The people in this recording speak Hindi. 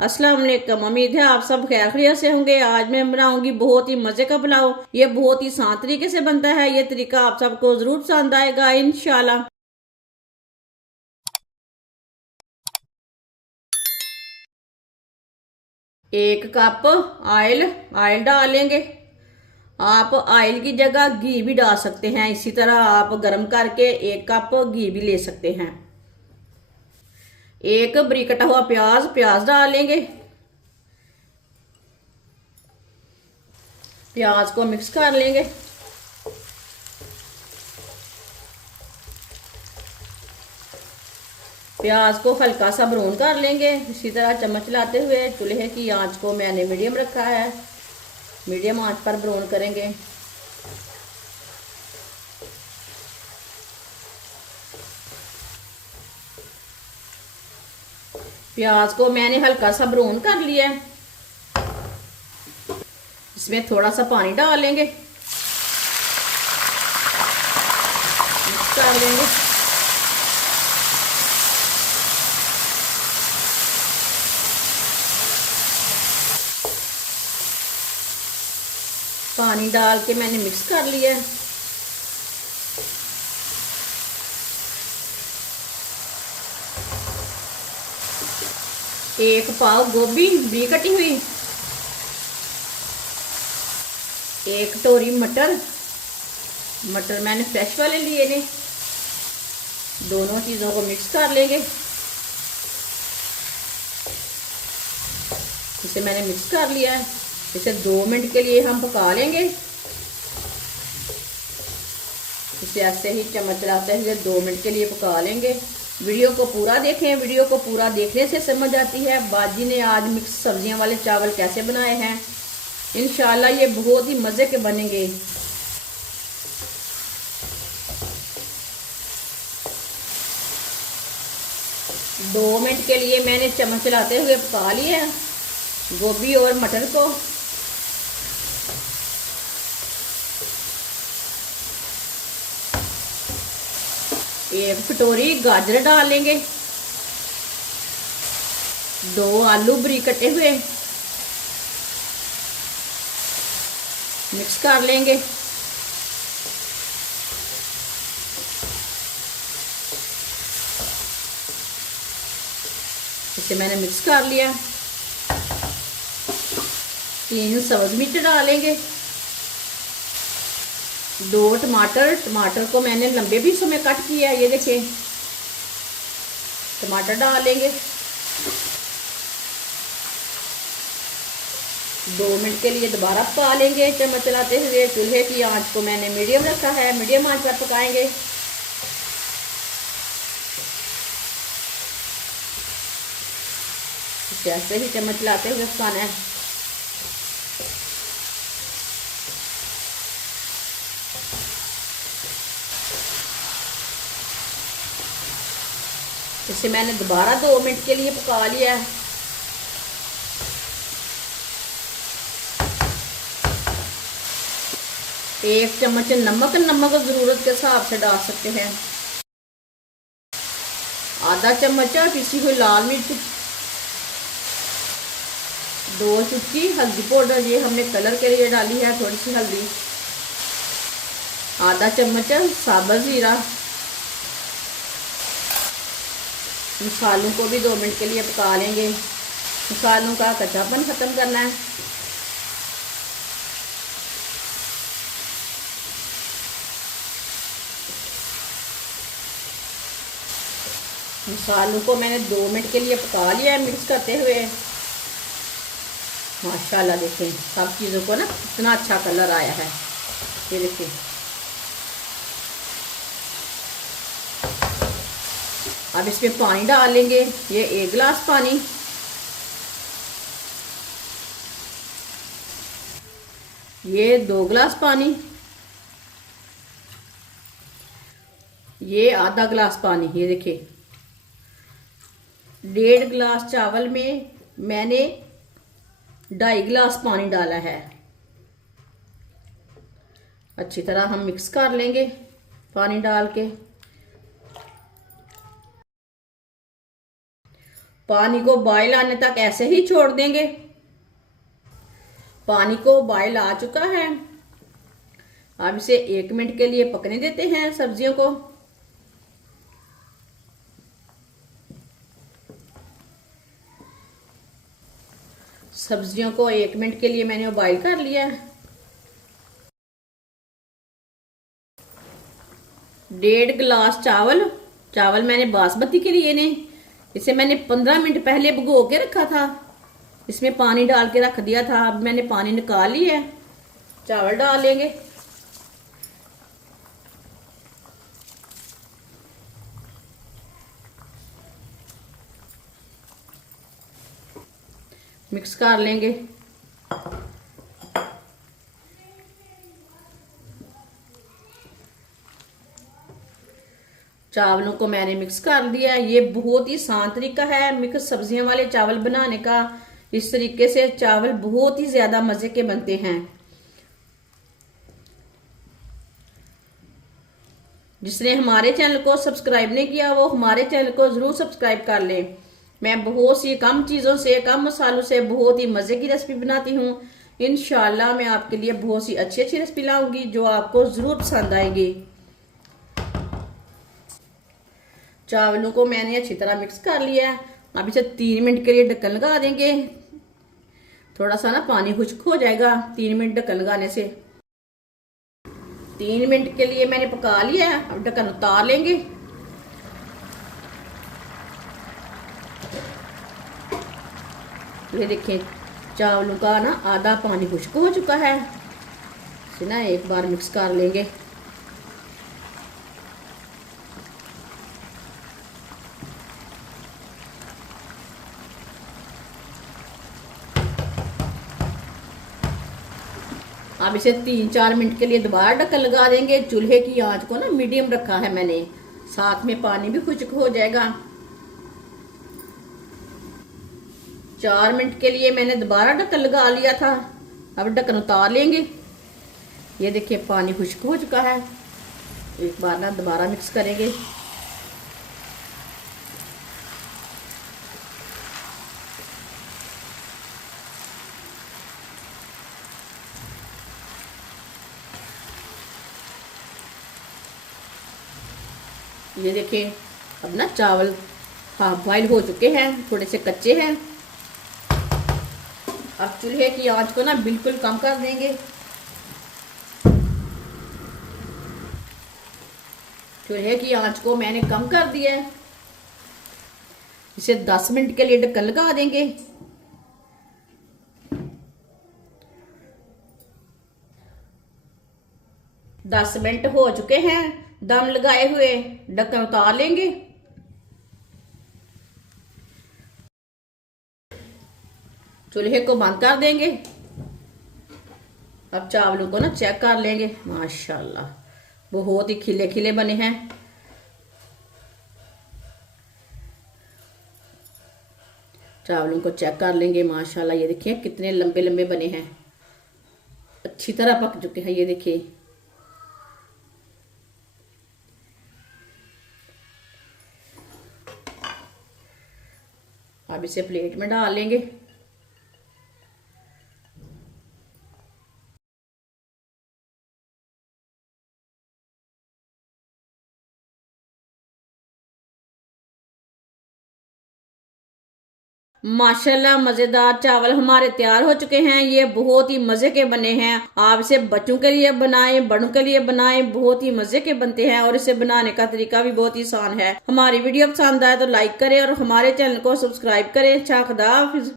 अस्सलाम वालेकुम। उम्मीद है आप सब खैरियत से होंगे। आज मैं बनाऊंगी बहुत ही मज़े का पुलाव। ये बहुत ही आसान तरीके से बनता है। ये तरीका आप सबको ज़रूर पसंद आएगा इंशाल्लाह। एक कप ऑयल ऑयल डालेंगे। आप ऑयल की जगह घी भी डाल सकते हैं। इसी तरह आप गर्म करके एक कप घी भी ले सकते हैं। एक बारीक कटा हुआ प्याज प्याज डालेंगे। प्याज को मिक्स कर लेंगे। प्याज को हल्का सा ब्राउन कर लेंगे। इसी तरह चम्मच लाते हुए चूल्हे की आंच को मैंने मीडियम रखा है। मीडियम आंच पर ब्राउन करेंगे। प्याज को मैंने हल्का सा ब्राउन कर लिया है। इसमें थोड़ा सा पानी डाल लेंगे, मिक्स कर लेंगे। पानी डाल के मैंने मिक्स कर लिया है। एक पाव गोभी बारीक कटी हुई, एक कटोरी मटर मटर मैंने फ्रेश वाले लिए ने। दोनों चीज़ों को मिक्स कर लेंगे। इसे मैंने मिक्स कर लिया है। इसे 2 मिनट के लिए हम पका लेंगे। इसे ऐसे ही चम्मच चलाते हुए 2 मिनट के लिए पका लेंगे। वीडियो को पूरा देखें। वीडियो को पूरा देखने से समझ आती है बाजी ने आज मिक्स सब्जियां वाले चावल कैसे बनाए हैं। इंशाल्लाह ये बहुत ही मज़े के बनेंगे। दो मिनट के लिए मैंने चम्मच चलाते हुए पका लिया गोभी और मटर को। एक कटोरी गाजर डाल लेंगे। 2 आलू बारीक कटे हुए मिक्स कर लेंगे। इसे मैंने मिक्स कर लिया। 3 सब्ज मिर्च डालेंगे। 2 टमाटर टमाटर को मैंने लंबे पीसों में कट किया। ये देखिए टमाटर डाल लेंगे। 2 मिनट के लिए दोबारा पका लेंगे चम्मच चलाते हुए। चूल्हे की आंच को मैंने मीडियम रखा है। मीडियम आंच पर पकाएंगे। ऐसे ही चम्मच चलाते हुए पकाना है। इसे मैंने दोबारा 2 मिनट के लिए पका लिया है। एक चम्मच नमक ज़रूरत के हिसाब से डाल सकते हैं। आधा चम्मच पिसी हुई लाल मिर्च। 2 चुटकी हल्दी पाउडर, ये हमने कलर के लिए डाली है थोड़ी सी हल्दी। आधा चम्मच साबुत जीरा। मसालों को भी 2 मिनट के लिए पका लेंगे। मसालों का कच्चापन ख़त्म करना है। मसालों को मैंने 2 मिनट के लिए पका लिया है मिक्स करते हुए। माशाल्लाह देखें सब चीज़ों को ना कितना अच्छा कलर आया है। ये देखिए अब इसमें पानी डाल लेंगे। ये 1 गिलास पानी। ये 2 गिलास पानी। ये आधा गिलास पानी। ये देखिए 1.5 गिलास चावल में मैंने 2.5 गिलास पानी डाला है। अच्छी तरह हम मिक्स कर लेंगे पानी डाल के। पानी को बॉयल आने तक ऐसे ही छोड़ देंगे। पानी को बॉयल आ चुका है। अब इसे 1 मिनट के लिए पकने देते हैं सब्जियों को। सब्जियों को 1 मिनट के लिए मैंने बॉयल कर लिया है। 1.5 गिलास चावल मैंने बासमती के लिए ने, इसे मैंने 15 मिनट पहले भिगो के रखा था। इसमें पानी डाल के रख दिया था। अब मैंने पानी निकाल लिया है। चावल डाल लेंगे। मिक्स कर लेंगे। चावलों को मैंने मिक्स कर दिया। ये बहुत ही आसान तरीका है मिक्स सब्जियों वाले चावल बनाने का। इस तरीके से चावल बहुत ही ज्यादा मजे के बनते हैं। जिसने हमारे चैनल को सब्सक्राइब नहीं किया वो हमारे चैनल को जरूर सब्सक्राइब कर ले। मैं बहुत सी कम चीजों से, कम मसालों से बहुत ही मजे की रेसिपी बनाती हूँ। इंशाल्लाह मैं आपके लिए बहुत सी अच्छी अच्छी रेसिपी लाऊंगी जो आपको जरूर पसंद आएगी। चावलों को मैंने अच्छी तरह मिक्स कर लिया है। अब इसे 3 मिनट के लिए ढक्कन लगा देंगे। थोड़ा सा ना पानी खुश्क हो जाएगा 3 मिनट ढक्कन लगाने से। 3 मिनट के लिए मैंने पका लिया है। अब ढक्कन उतार लेंगे। ये देखिए चावलों का ना आधा पानी खुश्क हो चुका है। इसे ना एक बार मिक्स कर लेंगे। अब इसे 3-4 मिनट के लिए दोबारा ढक्कन लगा देंगे। चूल्हे की आंच को ना मीडियम रखा है मैंने, साथ में पानी भी खुश्क हो जाएगा। 4 मिनट के लिए मैंने दोबारा ढक्कन लगा लिया था। अब ढक्कन उतार लेंगे। ये देखिए पानी खुश्क हो चुका है। एक बार ना दोबारा मिक्स करेंगे। ये देखिए अब ना चावल हाफ बॉइल हो चुके हैं, थोड़े से कच्चे हैं। अब चूल्हे की आंच को ना बिल्कुल कम कर देंगे। चूल्हे की आंच को मैंने कम कर दिया है। इसे 10 मिनट के लिए ढक्कन लगा देंगे। दस मिनट हो चुके हैं दम लगाए हुए। ढक्कन उतार लेंगे। चूल्हे को बंद कर देंगे। अब चावलों को ना चेक कर लेंगे। माशाल्लाह बहुत ही खिले खिले बने हैं। चावलों को चेक कर लेंगे। माशाल्लाह ये देखिए कितने लंबे लंबे बने हैं, अच्छी तरह पक चुके हैं। ये देखिए अब इसे प्लेट में डाल लेंगे। माशाल्लाह मजेदार चावल हमारे तैयार हो चुके हैं। ये बहुत ही मजे के बने हैं। आप इसे बच्चों के लिए बनाएं, बड़ों के लिए बनाएं, बहुत ही मजे के बनते हैं और इसे बनाने का तरीका भी बहुत ही आसान है। हमारी वीडियो पसंद आए तो लाइक करें और हमारे चैनल को सब्सक्राइब करें। अच्छा खुदा हाफिज।